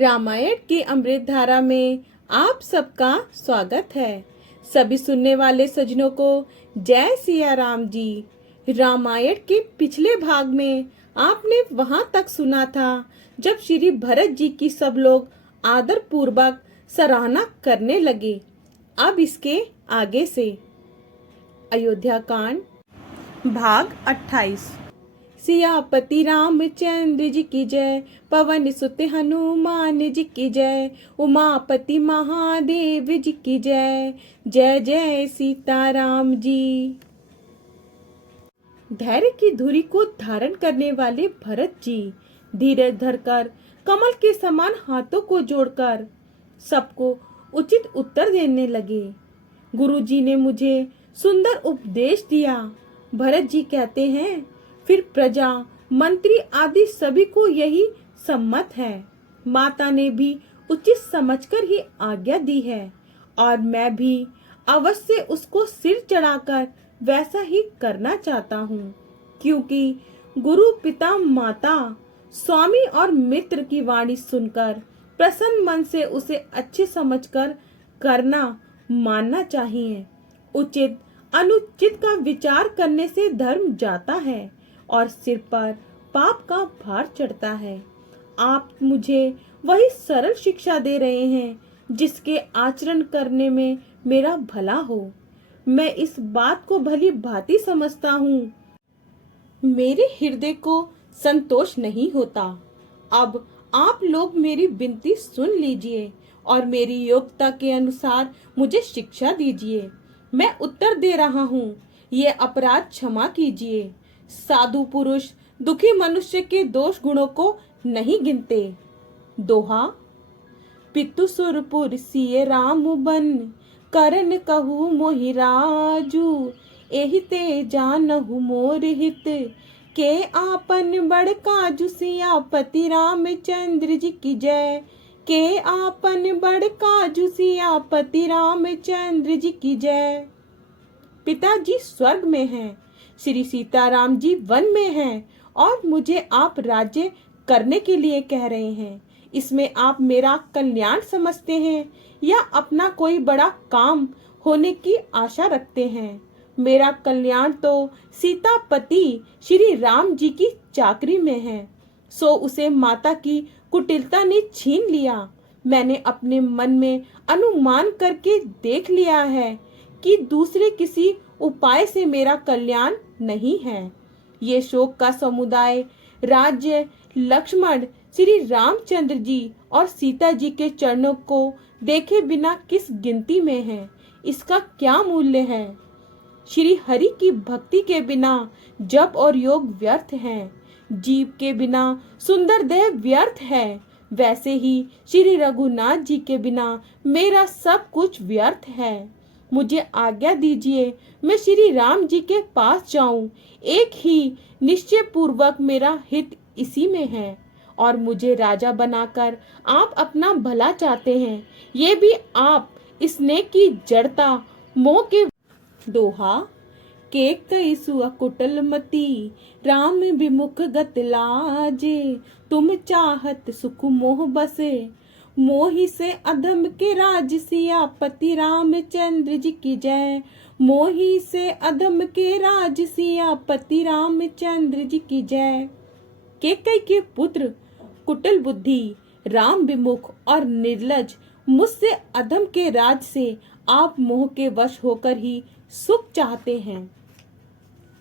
रामायण की अमृत धारा में आप सबका स्वागत है। सभी सुनने वाले सज्जनों को जय सिया राम जी। रामायण के पिछले भाग में आपने वहां तक सुना था जब श्री भरत जी की सब लोग आदर पूर्वक सराहना करने लगे। अब इसके आगे से अयोध्या कांड भाग 28। सियापति रामचंद्र जी की जय, पवन सुत हनुमान जी की जय, उमापति महादेव जी की जय। जय जय सीताराम जी। धैर्य की धुरी को धारण करने वाले भरत जी धीरज धरकर कमल के समान हाथों को जोड़कर सबको उचित उत्तर देने लगे। गुरु जी ने मुझे सुंदर उपदेश दिया। भरत जी कहते हैं, फिर प्रजा मंत्री आदि सभी को यही सम्मत है। माता ने भी उचित समझकर ही आज्ञा दी है और मैं भी अवश्य उसको सिर चढ़ाकर वैसा ही करना चाहता हूँ, क्योंकि गुरु पिता माता स्वामी और मित्र की वाणी सुनकर प्रसन्न मन से उसे अच्छे समझकर करना मानना चाहिए। उचित अनुचित का विचार करने से धर्म जाता है और सिर पर पाप का भार चढ़ता है। आप मुझे वही सरल शिक्षा दे रहे हैं जिसके आचरण करने में मेरा भला हो। मैं इस बात को भली भांति समझता हूँ। मेरे हृदय को संतोष नहीं होता। अब आप लोग मेरी विनती सुन लीजिए और मेरी योग्यता के अनुसार मुझे शिक्षा दीजिए। मैं उत्तर दे रहा हूँ, ये अपराध क्षमा कीजिए। साधु पुरुष दुखी मनुष्य के दोष गुणों को नहीं गिनते। दोहा। पितु सुरपुर सिए राम बन, करन कहू मोहि राजू, एहि ते जानहु मोर हित, के आपन बड़ काजू। सियापति रामचंद्र जी की जय, के आपन बड़ काजू। सियापति रामचंद्र जी की जय। पिताजी स्वर्ग में हैं, श्री सीताराम जी वन में हैं और मुझे आप राज्य करने के लिए कह रहे हैं। इसमें आप मेरा कल्याण समझते हैं या अपना कोई बड़ा काम होने की आशा रखते हैं? मेरा कल्याण तो सीतापति श्री राम जी की चाकरी में है, सो उसे माता की कुटिलता ने छीन लिया। मैंने अपने मन में अनुमान करके देख लिया है कि दूसरे किसी उपाय से मेरा कल्याण नहीं है। ये शोक का समुदाय राज्य लक्ष्मण श्री रामचंद्र जी और सीता जी के चरणों को देखे बिना किस गिनती में है? इसका क्या मूल्य है? श्री हरि की भक्ति के बिना जप और योग व्यर्थ हैं। जीव के बिना सुंदर देह व्यर्थ है। वैसे ही श्री रघुनाथ जी के बिना मेरा सब कुछ व्यर्थ है। मुझे आज्ञा दीजिए, मैं श्री राम जी के पास जाऊं। एक ही निश्चय पूर्वक मेरा हित इसी में है और मुझे राजा बनाकर आप अपना भला चाहते हैं। ये भी आप स्नेह की जड़ता मोह के। दोहा। के कई सुअ कुटल मती, राम विमुख गत लाजे, तुम चाहत सुख मोह बसे, मोहि से अधम के राज। सियापति रामचंद्र जी की जय, मोहि से अधम के राज। सियापति रामचंद्र जी की जय। केकई के पुत्र कुटिल बुद्धि, राम विमुख और निर्लज, मुझसे अधम के राज से आप मोह के वश होकर ही सुख चाहते हैं।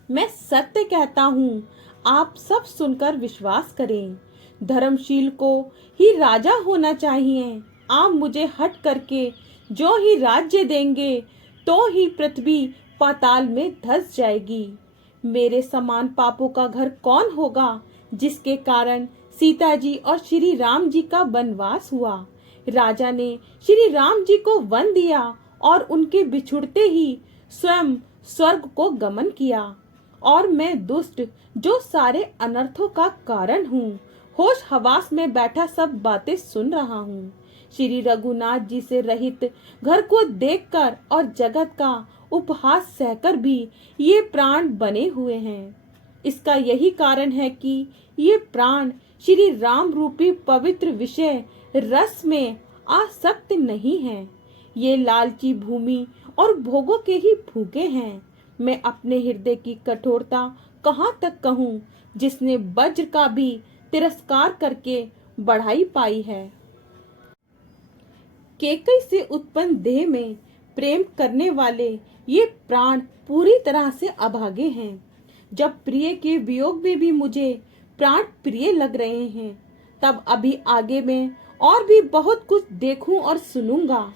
मैं सत्य कहता हूँ, आप सब सुनकर विश्वास करें। धर्मशील को ही राजा होना चाहिए। आप मुझे हट करके जो ही राज्य देंगे तो ही पृथ्वी पाताल में धंस जाएगी। मेरे समान पापों का घर कौन होगा जिसके कारण सीता जी और श्री राम जी का वनवास हुआ? राजा ने श्री राम जी को वन दिया और उनके बिछुड़ते ही स्वयं स्वर्ग को गमन किया। और मैं दुष्ट जो सारे अनर्थों का कारण हूँ, होश हवास में बैठा सब बातें सुन रहा हूँ। श्री रघुनाथ जी से रहित घर को देखकर और जगत का उपहास सहकर भी ये प्राण बने हुए हैं। इसका यही कारण है कि ये प्राण श्री राम रूपी पवित्र विषय रस में आसक्त नहीं हैं। ये लालची भूमि और भोगों के ही भूखे हैं। मैं अपने हृदय की कठोरता कहाँ तक कहूँ, जिसने वज्र का भी तिरस्कार करके बढ़ाई पाई है। केकई से उत्पन्न देह में प्रेम करने वाले ये प्राण पूरी तरह से अभागे हैं। जब प्रिय के वियोग में भी मुझे प्राण प्रिय लग रहे हैं, तब अभी आगे मैं और भी बहुत कुछ देखूं और सुनूंगा।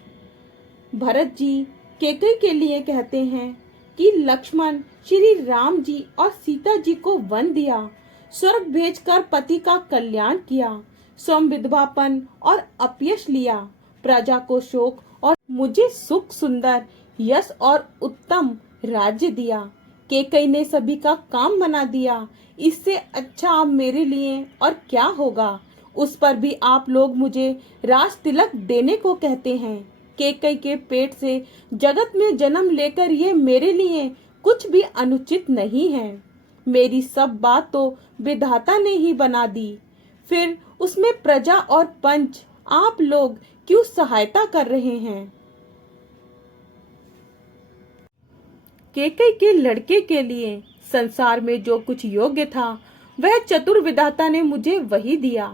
भरत जी केकई के लिए कहते हैं कि लक्ष्मण श्री राम जी और सीता जी को वन दिया, स्वर्ग भेजकर पति का कल्याण किया, स्वयं विधवापन और अपयश लिया, प्रजा को शोक और मुझे सुख सुंदर यश और उत्तम राज्य दिया। केकई ने सभी का काम बना दिया। इससे अच्छा अब मेरे लिए और क्या होगा। उस पर भी आप लोग मुझे राज तिलक देने को कहते हैं। केकई के पेट से जगत में जन्म लेकर ये मेरे लिए कुछ भी अनुचित नहीं है। मेरी सब बात तो विधाता ने ही बना दी, फिर उसमें प्रजा और पंच आप लोग क्यों सहायता कर रहे हैं। केकई के लड़के के लिए संसार में जो कुछ योग्य था, वह चतुर विधाता ने मुझे वही दिया,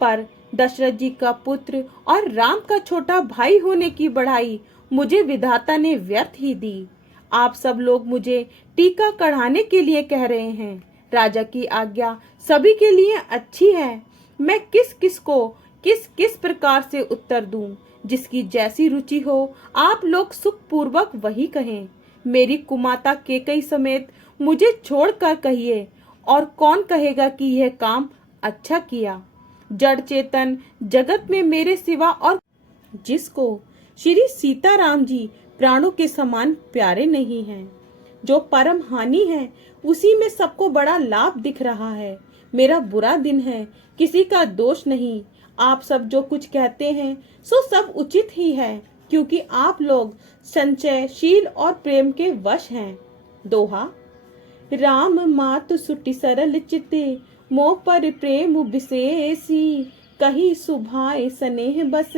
पर दशरथ जी का पुत्र और राम का छोटा भाई होने की बढ़ाई मुझे विधाता ने व्यर्थ ही दी। आप सब लोग मुझे टीका कढ़ाने के लिए कह रहे हैं। राजा की आज्ञा सभी के लिए अच्छी है। मैं किस किस को किस किस प्रकार से उत्तर दूं। जिसकी जैसी रुचि हो आप लोग सुख पूर्वक वही कहें। मेरी कुमाता केकई समेत मुझे छोड़कर कहिए, और कौन कहेगा कि यह काम अच्छा किया। जड़ चेतन जगत में मेरे सिवा और जिसको श्री सीताराम जी प्राणों के समान प्यारे नहीं हैं। जो परम हानि है उसी में सबको बड़ा लाभ दिख रहा है। मेरा बुरा दिन है, किसी का दोष नहीं। आप सब जो कुछ कहते हैं सो सब उचित ही है, क्योंकि आप लोग संचयशील और प्रेम के वश हैं। दोहा। राम मात सुटि सरल चित्ते, मोह पर प्रेम विशेषी, कही सुभाए स्नेह बस,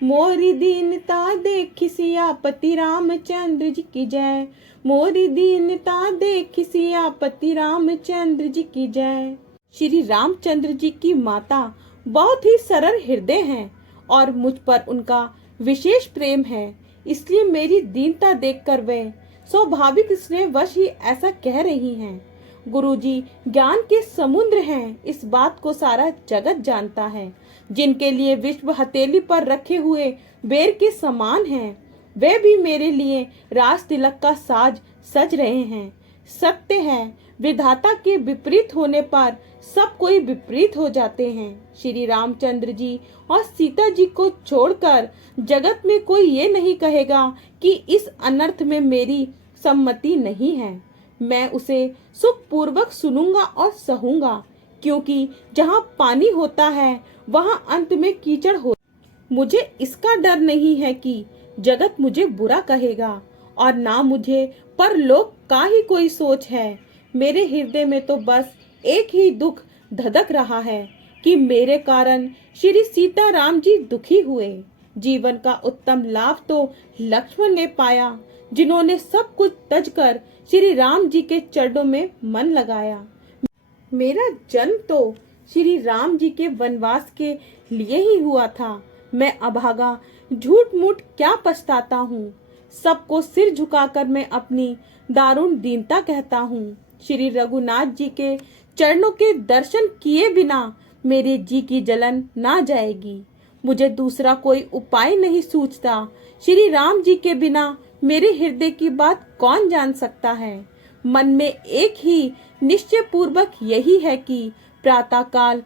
मोरी दीनता देखि सियापति रामचंद्र जी की जय। मोरी दीनता देखि सियापति रामचंद्र जी की जय। श्री रामचंद्र जी की माता बहुत ही सरल हृदय हैं और मुझ पर उनका विशेष प्रेम है, इसलिए मेरी दीनता देखकर वे स्वाभाविक स्नेहवश ही ऐसा कह रही हैं। गुरुजी ज्ञान के समुद्र हैं, इस बात को सारा जगत जानता है। जिनके लिए विश्व हथेली पर रखे हुए बेर के समान हैं, वे भी मेरे लिए राज तिलक का साज सज रहे हैं। सत्य है, विधाता के विपरीत होने पर सब कोई विपरीत हो जाते हैं। श्री रामचंद्र जी और सीता जी को छोड़कर जगत में कोई ये नहीं कहेगा कि इस अनर्थ में मेरी सम्मति नहीं है। मैं उसे सुख पूर्वक सुनूंगा और सहूंगा, क्योंकि जहाँ पानी होता है वहाँ अंत में कीचड़ हो। मुझे इसका डर नहीं है कि जगत मुझे बुरा कहेगा, और ना मुझे परलोक का ही कोई सोच है। मेरे हृदय में तो बस एक ही दुख धधक रहा है कि मेरे कारण श्री सीताराम जी दुखी हुए। जीवन का उत्तम लाभ तो लक्ष्मण ने पाया, जिन्होंने सब कुछ तज कर श्री राम जी के चरणों में मन लगाया। मेरा जन्म तो श्री राम जी के वनवास के लिए ही हुआ था। मैं अभागा झूठ मूठ क्या पछताता हूँ। सबको सिर झुकाकर मैं अपनी दारुण दीनता कहता हूँ। श्री रघुनाथ जी के चरणों के दर्शन किए बिना मेरे जी की जलन ना जाएगी। मुझे दूसरा कोई उपाय नहीं सूझता। श्री राम जी के बिना मेरे हृदय की बात कौन जान सकता है। मन में एक ही निश्चय पूर्वक यही है कि प्रातःकाल